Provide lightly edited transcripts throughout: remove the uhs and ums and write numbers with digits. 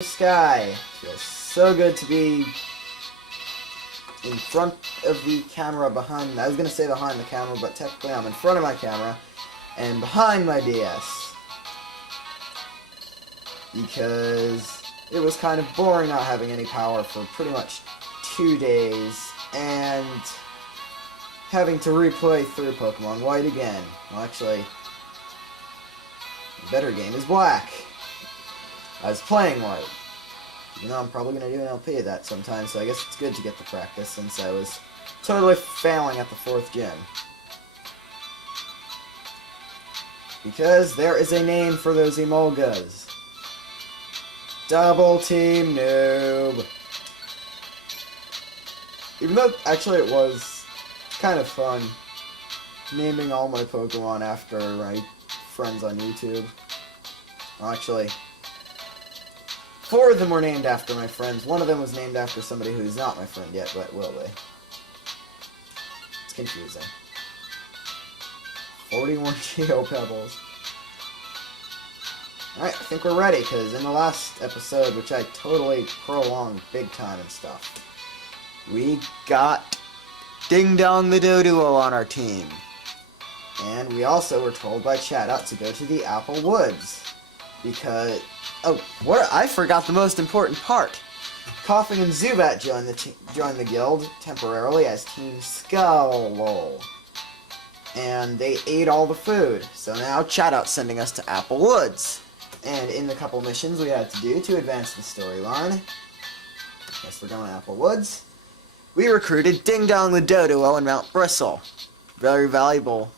Sky. Feels so good to be in front of the camera behind. I was going to say behind the camera, but technically I'm in front of my camera and behind my DS. Because it was kind of boring not having any power for pretty much 2 days and having to replay through Pokemon White again. Well, actually, the better game is Black. I was playing White. You know, I'm probably going to do an LP of that sometime, so I guess it's good to get the practice since I was totally failing at the 4th gym. Because there is a name for those Emolgas. Double Team Noob. Even though, actually, it was kind of fun naming all my Pokemon after my friends on YouTube. Well, actually, 4 of them were named after my friends. 1 of them was named after somebody who's not my friend yet, but will be. It's confusing. 41 Geo Pebbles. Alright, I think we're ready, because in the last episode, which I totally prolonged big time and stuff, we got Ding Dong the Doduo on our team. And we also were told by Chatot to go to the Apple Woods. Because... oh, what? I forgot the most important part. Coughing and Zubat joined the guild temporarily as Team Skull. And they ate all the food. So now Chatot's sending us to Apple Woods. And in the couple missions we had to do to advance the storyline, guess we're going to Apple Woods, we recruited Ding Dong the Doduo and Mount Bristle. Very valuable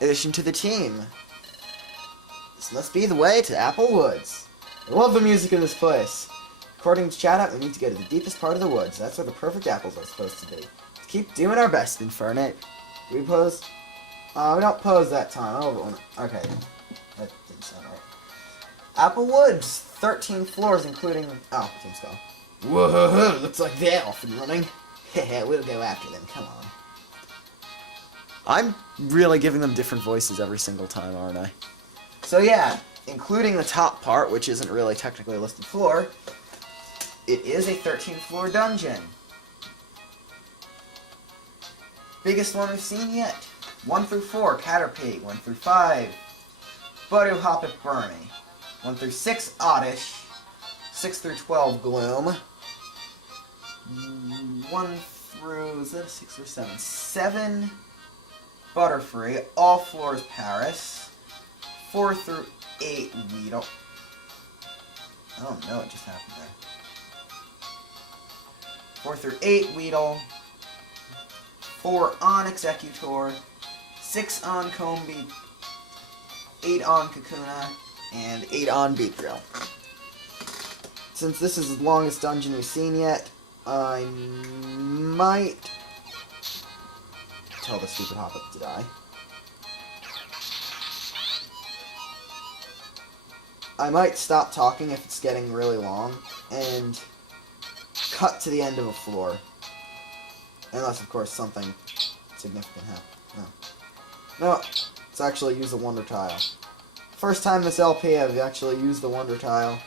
addition to the team. This must be the way to Apple Woods. I love the music in this place. According to Chatot, we need to go to the deepest part of the woods. That's where the perfect apples are supposed to be. Let's keep doing our best, Infernape. Do we pose? We don't pose that time. Oh, okay. That didn't sound right. Apple Woods, 13 floors, including... oh, Team Skull. Whoa, looks like they're off and running. Hehe, we'll go after them, come on. I'm really giving them different voices every single time, aren't I? So yeah, including the top part, which isn't really technically a listed floor, it is a 13-floor dungeon. Biggest one we've seen yet. 1 through 4, Caterpie. 1 through 5, Budu Hoppip Bernie. 1 through 6, Oddish. 6 through 12, Gloom. 1 through, is that a 6 or 7? 7, Butterfree. All floors, Paris. 4 through 8, Weedle. I don't know what just happened there. 4 through 8, Weedle. 4 on Executor. 6 on Combee. 8 on Kakuna. And 8 on Beedrill. Since this is the longest dungeon we've seen yet, I might tell the stupid Hoppip to die. I might stop talking if it's getting really long, and cut to the end of a floor. Unless, of course, something significant happens. No. No, let's actually use the Wonder Tile. First time this LP I've actually used the Wonder Tile,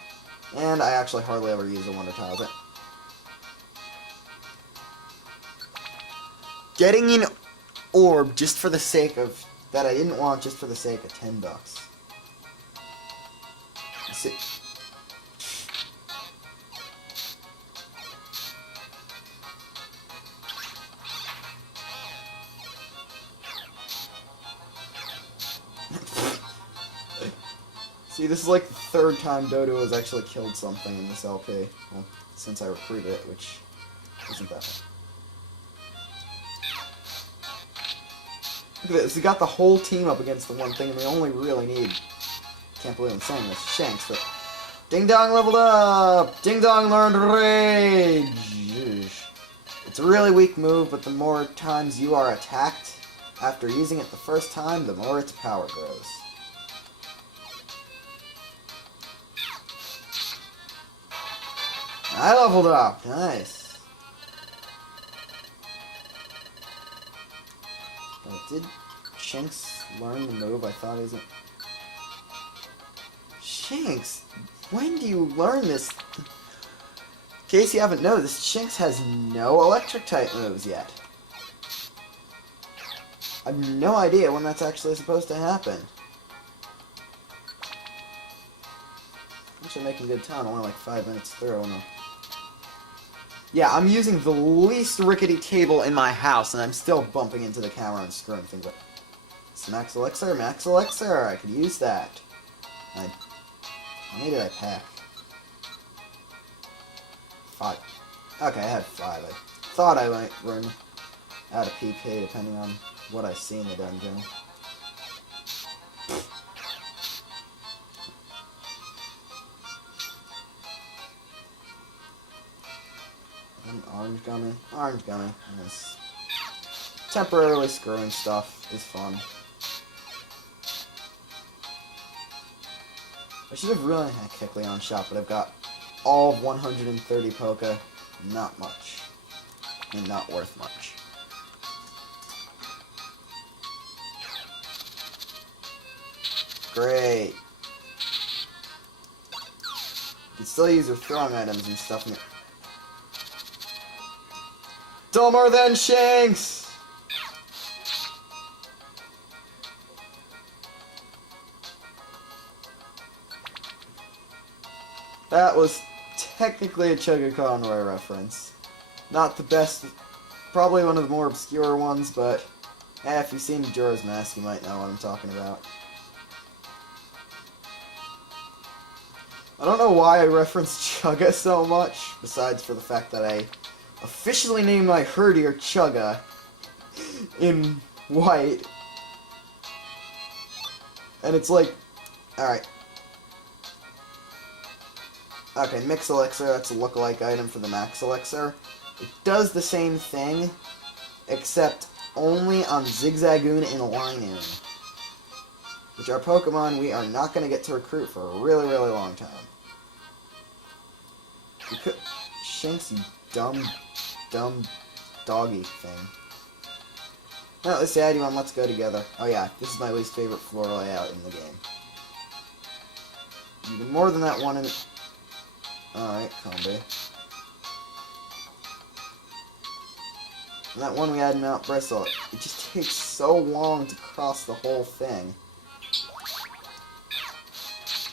and I actually hardly ever use the Wonder Tile. But getting an orb just for the sake of... that I didn't want just for the sake of $10. See. See, this is like the 3rd time Dodo has actually killed something in this LP. Well, since I recruited it, which isn't that much. Look at this, we got the whole team up against the one thing, and we only really need... can't believe I'm saying this, Shanks, but... Ding Dong leveled up! Ding Dong learned Rage! It's a really weak move, but the more times you are attacked after using it the first time, the more its power grows. I leveled up! Nice! But did Shanks learn the move I thought isn't... Shanks! When do you learn this? In case you haven't noticed, Shinx has no electric type moves yet. I have no idea when that's actually supposed to happen. I'm actually making good time. I'm only like 5 minutes through. Yeah, I'm using the least rickety table in my house, and I'm still bumping into the camera and screwing things up. It's Max Elixir, Max Elixir! I could use that. How many did I pack? 5. Okay, I had 5. I thought I might run out of PP depending on what I see in the dungeon. Orange gummy. Orange gummy. Nice. Temporarily screwing stuff is fun. I should have really had Kecleon shot, but I've got all of 130 Poké. Not much. I mean, not worth much. Great. You can still use your throwing items and stuff. Dumber than Shanks! That was technically a Chugga reference. Not the best, probably one of the more obscure ones, but if you've seen Majora's Mask, you might know what I'm talking about. I don't know why I reference Chugga so much, besides for the fact that I officially named my herdier Chugga in white. And it's like, alright. Okay, Mix Elixir, that's a lookalike item for the Max Elixir. It does the same thing, except only on Zigzagoon and Linoon, which are Pokemon we are not going to get to recruit for a really, really long time. You could... Shanks, you dumb doggy thing. Well, let's add you on Let's Go Together. Oh yeah, this is my least favorite floor layout in the game. Even more than that one in... Alright, Combi. And that one we had in Mount Bristle, it just takes so long to cross the whole thing.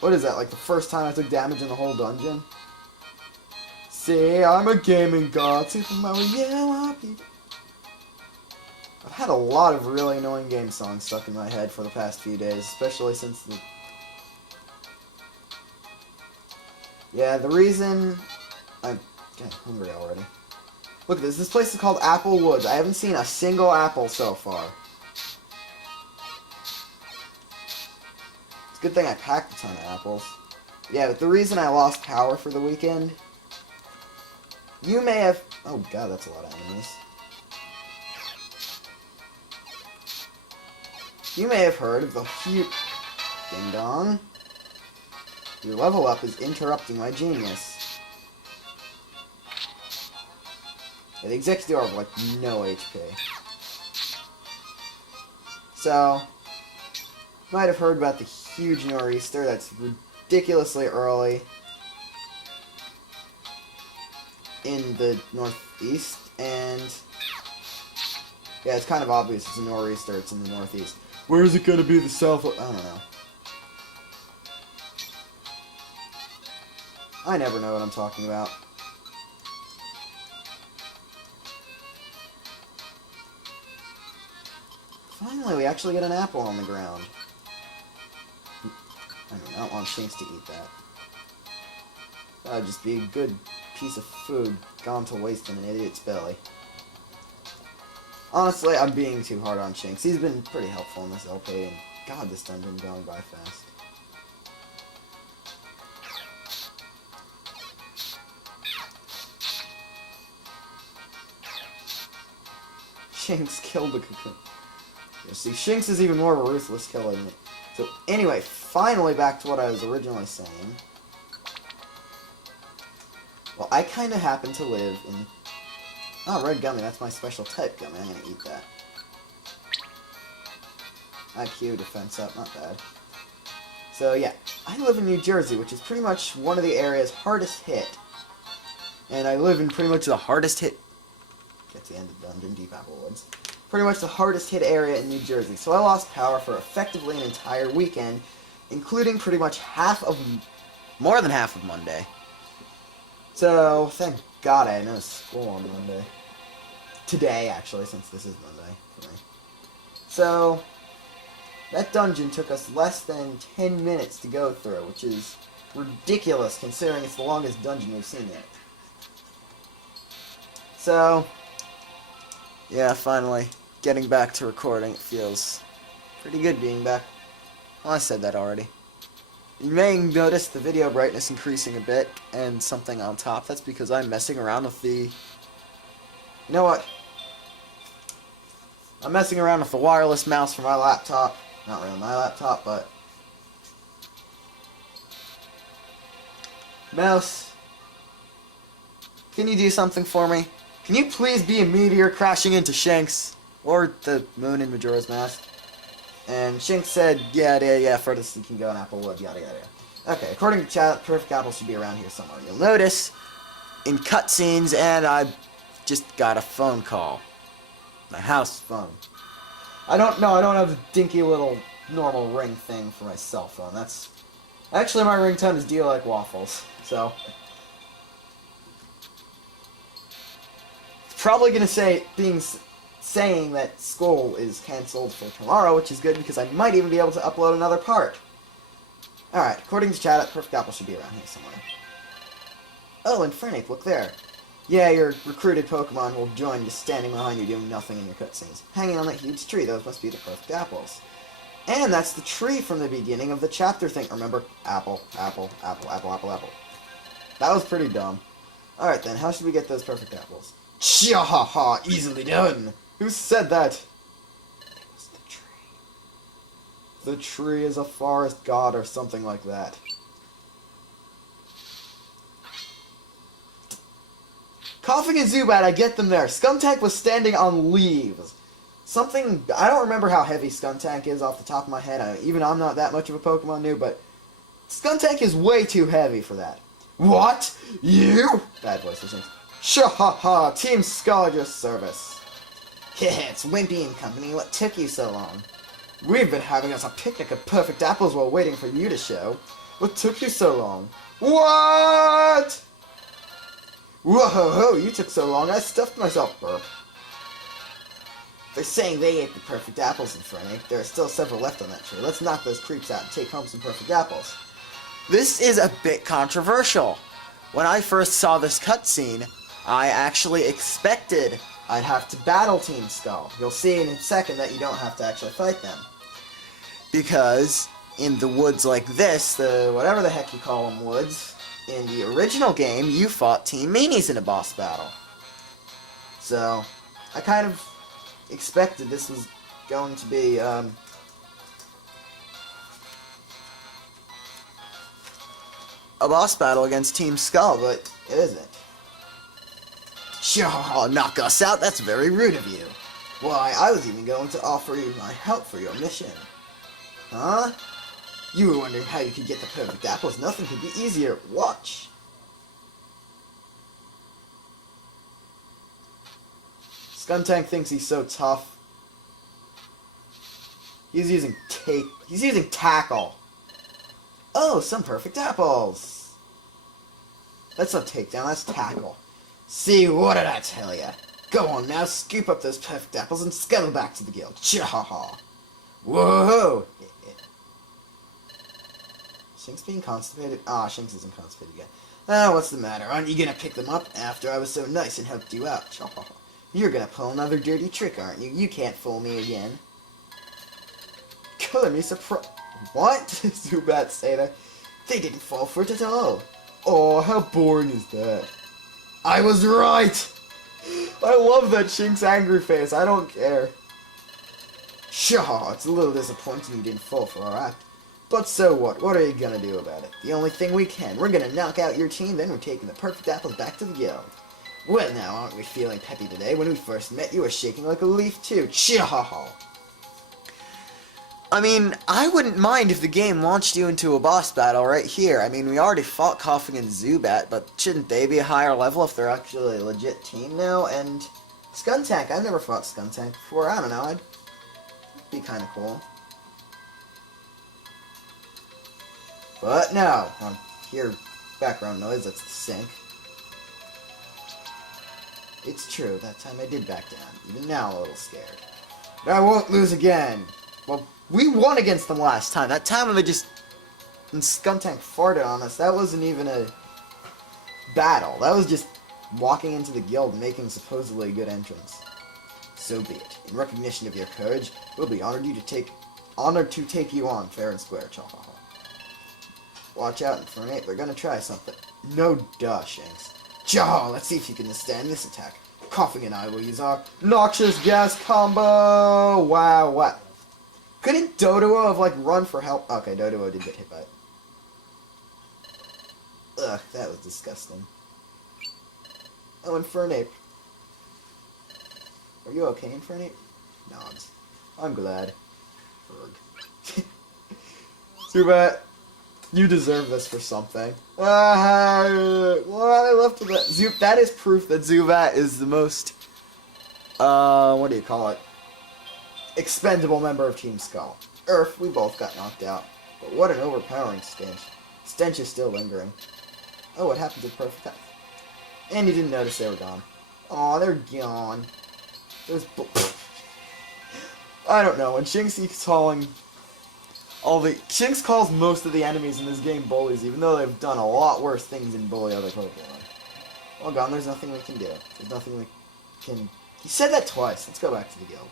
What is that, like the first time I took damage in the whole dungeon? See, I'm a gaming god, Super Mario, I've had a lot of really annoying game songs stuck in my head for the past few days, especially since the... Yeah, the reason... I'm getting hungry already. Look at this. This place is called Apple Woods. I haven't seen a single apple so far. It's a good thing I packed a ton of apples. Yeah, but the reason I lost power for the weekend... You may have... Oh god, that's a lot of enemies. You may have heard of the huge... Ding dong. Your level up is interrupting my genius. Yeah, the execs are like no HP. So, you might have heard about the huge nor'easter that's ridiculously early in the northeast, and yeah, it's kind of obvious it's a nor'easter, it's in the northeast. Where is it going to be the south? I don't know. I never know what I'm talking about. Finally, we actually get an apple on the ground. I don't want Shanks to eat that. That'd just be a good piece of food gone to waste in an idiot's belly. Honestly, I'm being too hard on Shanks. He's been pretty helpful in this LP, and god, this dungeon's going by fast. Shanks killed the cocoon. You see, Shanks is even more of a ruthless killer than me. So, anyway, finally back to what I was originally saying. Well, I kind of happen to live in... Oh, red gummy, that's my special type gummy. I'm gonna eat that. IQ, defense up, not bad. So yeah, I live in New Jersey, which is pretty much one of the areas hardest hit. And I live in pretty much the hardest hit... Get to the end of Dungeon, Deep Apple Woods. Pretty much the hardest hit area in New Jersey. So I lost power for effectively an entire weekend, including pretty much more than half of Monday. So, thank God I had no school on Monday. Today, actually, since this is Monday for me. So, that dungeon took us less than 10 minutes to go through, which is ridiculous considering it's the longest dungeon we've seen yet. So, yeah, finally, getting back to recording. It feels pretty good being back. Well, I said that already. You may notice the video brightness increasing a bit, and something on top. That's because I'm messing around with the... You know what? I'm messing around with the wireless mouse for my laptop. Not really my laptop, but... Mouse, can you do something for me? Can you please be a meteor crashing into Shanks? Or the moon in Majora's Mask? And Shanks said, yeah, furthest you can go in Applewood, yada yada yada. Okay, according to chat, Perfect Apple should be around here somewhere. You'll notice in cutscenes, and I just got a phone call. My house phone. I don't have a dinky little normal ring thing for my cell phone. That's... Actually, my ringtone is "Do you like waffles?" So... It's probably gonna say, saying that school is cancelled for tomorrow, which is good because I might even be able to upload another part. Alright, according to chat, Perfect Apple should be around here somewhere. Oh, and Fernape, look there. Yeah, your recruited Pokemon will join just standing behind you doing nothing in your cutscenes. Hanging on that huge tree, those must be the Perfect Apples. And that's the tree from the beginning of the chapter thing. Remember? Apple, apple, apple, apple, apple, apple. That was pretty dumb. Alright then, how should we get those Perfect Apples? Cha-ha-ha, easily done! Who said that? It was the tree. The tree is a forest god or something like that. Coughing and Zubat, I get them there. Skuntank was standing on leaves. Something... I don't remember how heavy Skuntank is off the top of my head. Even I'm not that much of a Pokemon noob, but... Skuntank is way too heavy for that. What? You? Bad voice, I think. Sha-ha-ha! Team Skull at your service. Yeah, it's Wimpy and company. What took you so long? We've been having us a picnic of perfect apples while waiting for you to show. What took you so long? What? Whoa-ho-ho, you took so long I stuffed myself, burp. They're saying they ate the perfect apples in Fernape. There are still several left on that tree. Let's knock those creeps out and take home some perfect apples. This is a bit controversial. When I first saw this cutscene, I actually expected I'd have to battle Team Skull. You'll see in a second that you don't have to actually fight them. Because in the woods like this, the whatever the heck you call them woods, in the original game, you fought Team Meanies in a boss battle. So, I kind of expected this was going to be, a boss battle against Team Skull, but it isn't. Sure, knock us out? That's very rude of you. Why, I was even going to offer you my help for your mission. Huh? You were wondering how you could get the perfect apples. Nothing could be easier. Watch. Skuntank thinks he's so tough. He's using tackle. Oh, some perfect apples. That's not takedown, that's tackle. See, what did I tell ya? Go on now, scoop up those perfect apples and scuttle back to the guild. Cha-ha-ha. Whoa! Shinx being constipated? Ah, Shinx isn't constipated yet. Ah, what's the matter? Aren't you gonna pick them up after I was so nice and helped you out? Cha-ha-ha. You're gonna pull another dirty trick, aren't you? You can't fool me again. Color me surprised. What? Zubat say that? They didn't fall for it at all. Oh, how boring is that? I was right! I love that Shinx angry face. I don't care. Sure, it's a little disappointing you didn't fall for our act. But so what? What are you gonna do about it? The only thing we can. We're gonna knock out your team, then we're taking the perfect apples back to the guild. Well now, aren't we feeling peppy today? When we first met, you were shaking like a leaf too. Cha-ha-ha. I mean, I wouldn't mind if the game launched you into a boss battle right here. I mean, we already fought Coughing and Zubat, but shouldn't they be a higher level if they're actually a legit team now? And Skuntank, I've never fought Skuntank before. I don't know, it'd be kind of cool. But no, I hear background noise, that's the sink. It's true, that time I did back down. Even now I'm a little scared. But I won't lose again. Well, we won against them last time. That time when they just... and Skuntank farted on us, that wasn't even a battle. That was just walking into the guild and making supposedly a good entrance. So be it. In recognition of your courage, we'll be honored to take you on fair and square, Chahaha. Watch out, Infernape, they're gonna try something. No duh, Shanks. Jaw, let's see if you can withstand this attack. Coughing and I will use our noxious gas combo! Wow, what? Couldn't Doduo have, like, run for help? Okay, Doduo did get hit by it. Ugh, that was disgusting. Oh, Infernape. Are you okay, Infernape? Nods. I'm glad. Erg. Zubat, you deserve this for something. Well, I love that. That is proof that Zubat is the most, what do you call it? Expendable member of Team Skull. We both got knocked out. But what an overpowering stench. Stench is still lingering. Oh, what happened to the perfect time? And you didn't notice they were gone. Aw, they're gone. Those I don't know. When Shinx keeps calling Shinx calls most of the enemies in this game bullies, even though they've done a lot worse things than bully other Pokemon. Well, gone. There's nothing we can do. There's nothing we can... He said that twice. Let's go back to the guild.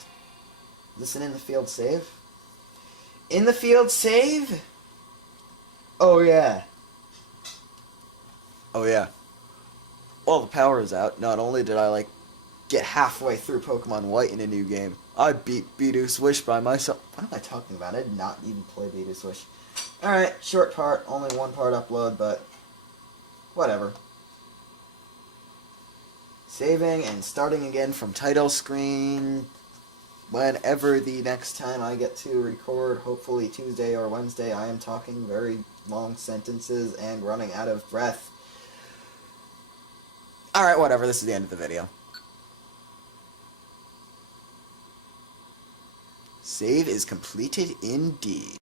Is this an in-the-field save? In-the-field save? Oh, yeah. Oh, yeah. Well, the power is out. Not only did I, like, get halfway through Pokemon White in a new game, I beat Beedoo Swish by myself. What am I talking about? I did not even play Beedoo Swish. Alright, short part. Only one part upload, but whatever. Saving and starting again from title screen whenever the next time I get to record, hopefully Tuesday or Wednesday. I am talking very long sentences and running out of breath. Alright, whatever. This is the end of the video. Save is completed indeed.